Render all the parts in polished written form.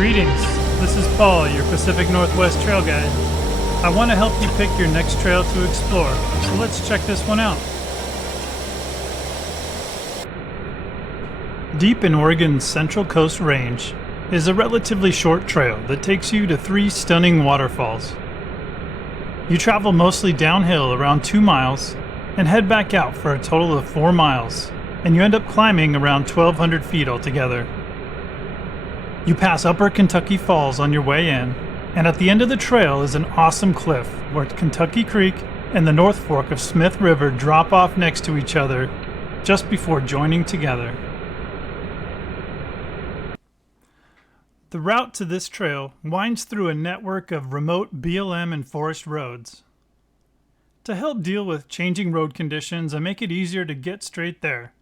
Greetings, this is Paul, your Pacific Northwest trail guide. I want to help you pick your next trail to explore, so let's check this one out. Deep in Oregon's Central Coast Range is a relatively short trail that takes you to 3 stunning waterfalls. You travel mostly downhill around 2 miles and head back out for a total of 4 miles, and you end up climbing around 1,200 feet altogether. You pass Upper Kentucky Falls on your way in, and at the end of the trail is an awesome cliff where Kentucky Creek and the North Fork of Smith River drop off next to each other just before joining together. The route to this trail winds through a network of remote BLM and forest roads. To help deal with changing road conditions and make it easier to get straight there,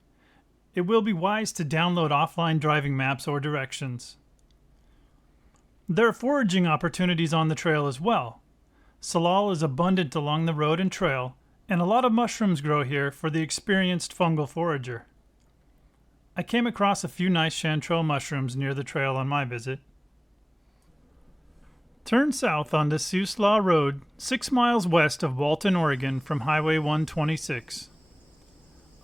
it will be wise to download offline driving maps or directions. There are foraging opportunities on the trail as well. Salal is abundant along the road and trail, and a lot of mushrooms grow here for the experienced fungal forager. I came across a few nice chanterelle mushrooms near the trail on my visit. Turn south onto Siuslaw Road, 6 miles west of Walton, Oregon from Highway 126.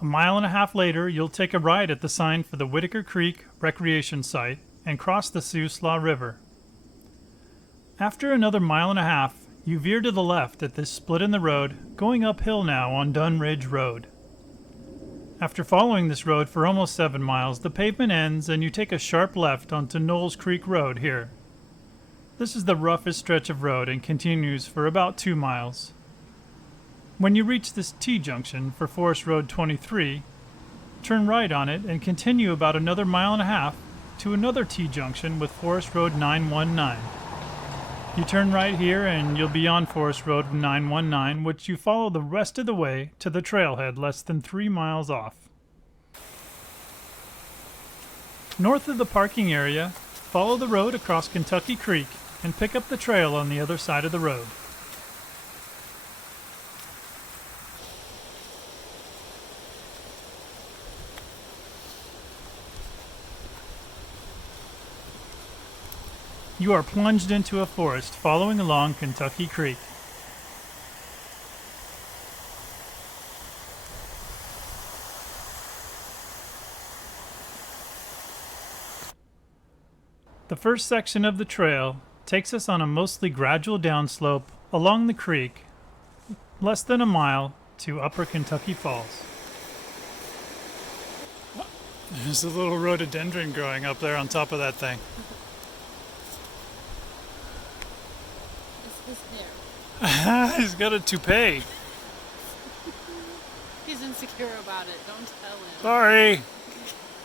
A mile and a half later, you'll take a ride at the sign for the Whitaker Creek Recreation Site and cross the Siuslaw River. After another mile and a half, you veer to the left at this split in the road, going uphill now on Dunn Ridge Road. After following this road for almost 7 miles, the pavement ends and you take a sharp left onto Knowles Creek Road here. This is the roughest stretch of road and continues for about 2 miles. When you reach this T-junction for Forest Road 23, turn right on it and continue about another mile and a half to another T-junction with Forest Road 919. You turn right here and you'll be on Forest Road 919, which you follow the rest of the way to the trailhead less than 3 miles off. North of the parking area, follow the road across Kentucky Creek and pick up the trail on the other side of the road. You are plunged into a forest following along Kentucky Creek. The first section of the trail takes us on a mostly gradual downslope along the creek, less than a mile to Upper Kentucky Falls. There's a little rhododendron growing up there on top of that thing. He's got a toupee. He's insecure about it. Don't tell him. Sorry.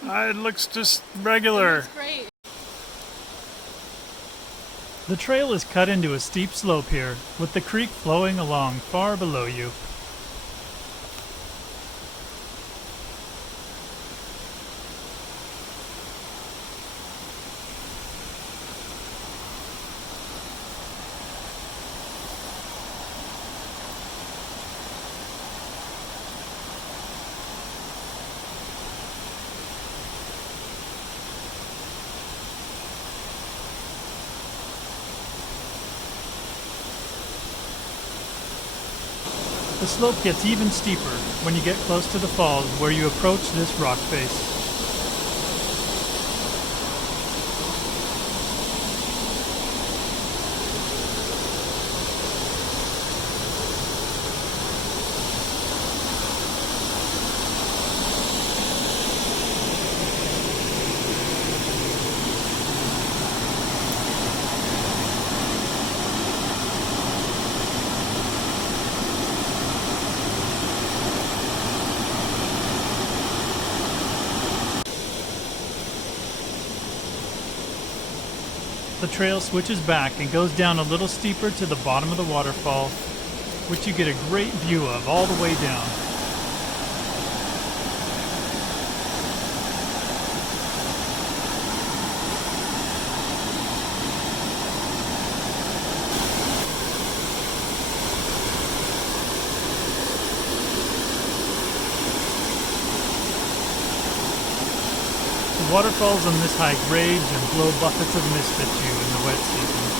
It looks just regular. It looks great. The trail is cut into a steep slope here, with the creek flowing along far below you. The slope gets even steeper when you get close to the falls where you approach this rock face. The trail switches back and goes down a little steeper to the bottom of the waterfall, which you get a great view of all the way down. Waterfalls on this hike rage and blow buckets of mist at you in the wet season.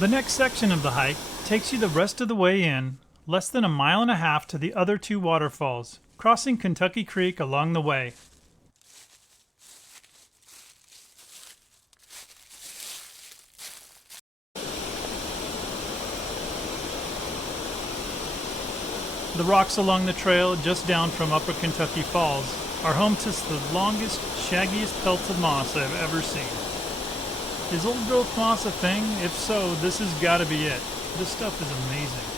The next section of the hike takes you the rest of the way in, less than a mile and a half to the other two waterfalls, crossing Kentucky Creek along the way. The rocks along the trail just down from Upper Kentucky Falls are home to the longest, shaggiest pelts of moss I've ever seen. Is old growth moss a thing? If so, this has got to be it. This stuff is amazing.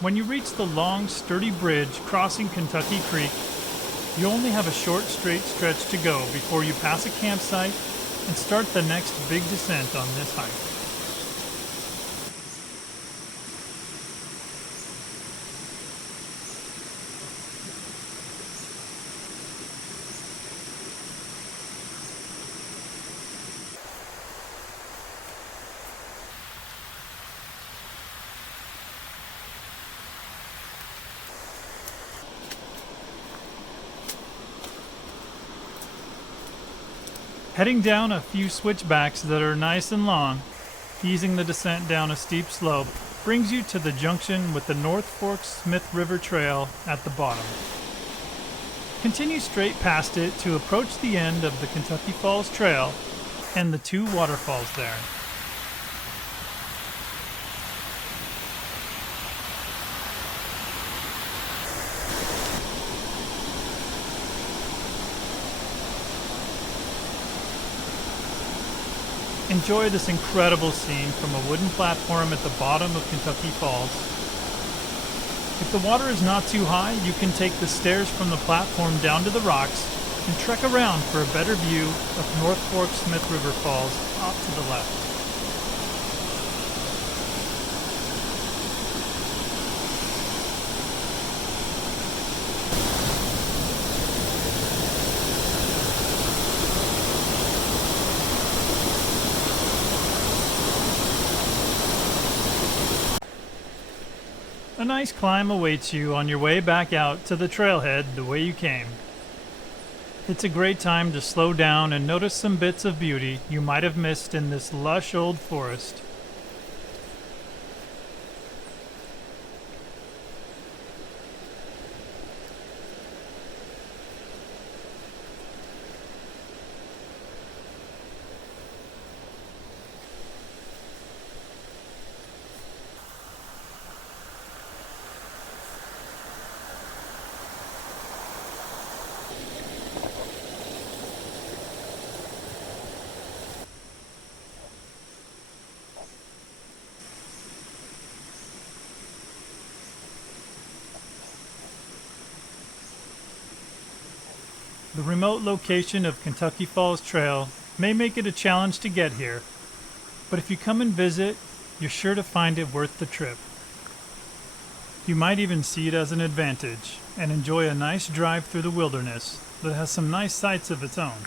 When you reach the long, sturdy bridge crossing Kentucky Creek, you only have a short, straight stretch to go before you pass a campsite and start the next big descent on this hike. Heading down a few switchbacks that are nice and long, easing the descent down a steep slope, brings you to the junction with the North Fork Smith River Trail at the bottom. Continue straight past it to approach the end of the Kentucky Falls Trail and the two waterfalls there. Enjoy this incredible scene from a wooden platform at the bottom of Kentucky Falls. If the water is not too high, you can take the stairs from the platform down to the rocks and trek around for a better view of North Fork Smith River Falls off to the left. A nice climb awaits you on your way back out to the trailhead the way you came. It's a great time to slow down and notice some bits of beauty you might have missed in this lush old forest. The remote location of Kentucky Falls Trail may make it a challenge to get here, but if you come and visit, you're sure to find it worth the trip. You might even see it as an advantage and enjoy a nice drive through the wilderness that has some nice sights of its own.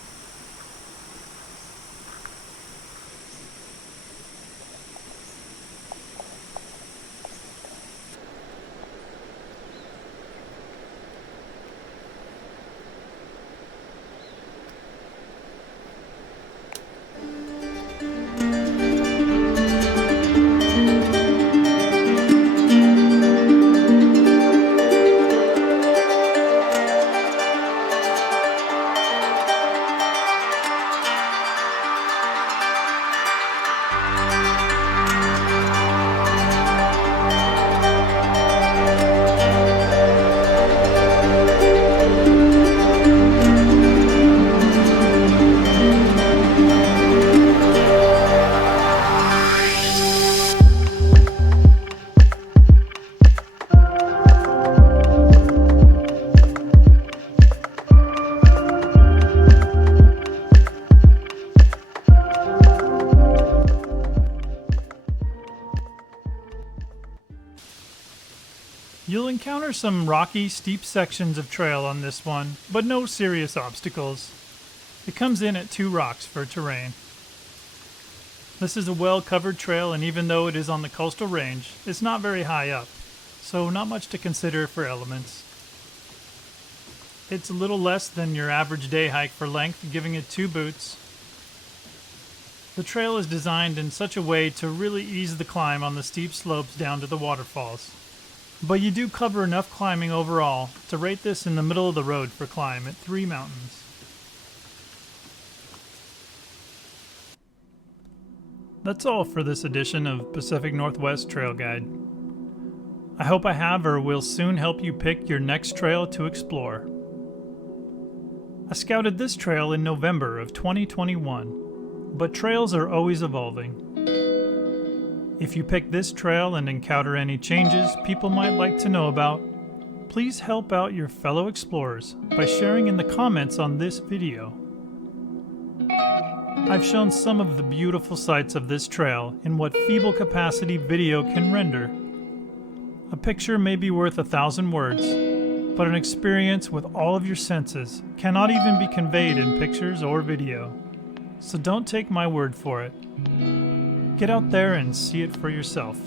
You'll encounter some rocky, steep sections of trail on this one, but no serious obstacles. It comes in at 2 rocks for terrain. This is a well-covered trail, and even though it is on the coastal range, it's not very high up, so not much to consider for elements. It's a little less than your average day hike for length, giving it 2 boots. The trail is designed in such a way to really ease the climb on the steep slopes down to the waterfalls. But you do cover enough climbing overall to rate this in the middle of the road for climb at 3 mountains. That's all for this edition of Pacific Northwest Trail Guide. I hope I have or will soon help you pick your next trail to explore. I scouted this trail in November of 2021, but trails are always evolving. If you pick this trail and encounter any changes people might like to know about, please help out your fellow explorers by sharing in the comments on this video. I've shown some of the beautiful sights of this trail in what feeble capacity video can render. A picture may be worth 1,000 words, but an experience with all of your senses cannot even be conveyed in pictures or video. So don't take my word for it. Get out there and see it for yourself.